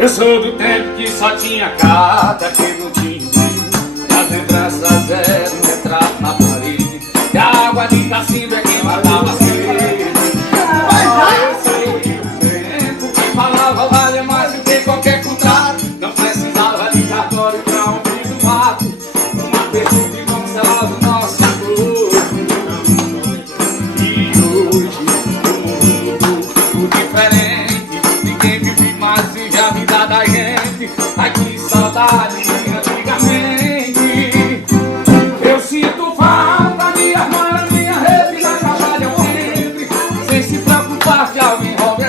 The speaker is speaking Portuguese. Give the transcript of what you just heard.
Eu sou do tempo que só tinha carta, que não tinha e-mail, e as lembranças eram retrato na parede, e a água de cacimba é quem matava a sede. Eu sou do tempo que falava vale mais do que qualquer contrato, não precisava de cartório pra um fim do mato, uma pergunta como selava o nosso amor. E hoje o mundo ficou diferente, ninguém vive mais e a vida da gente. Ai, que saudade antigamente. Eu sinto falta de armar a minha rede, da trabalho sempre, sem se preocupar que alguém rouba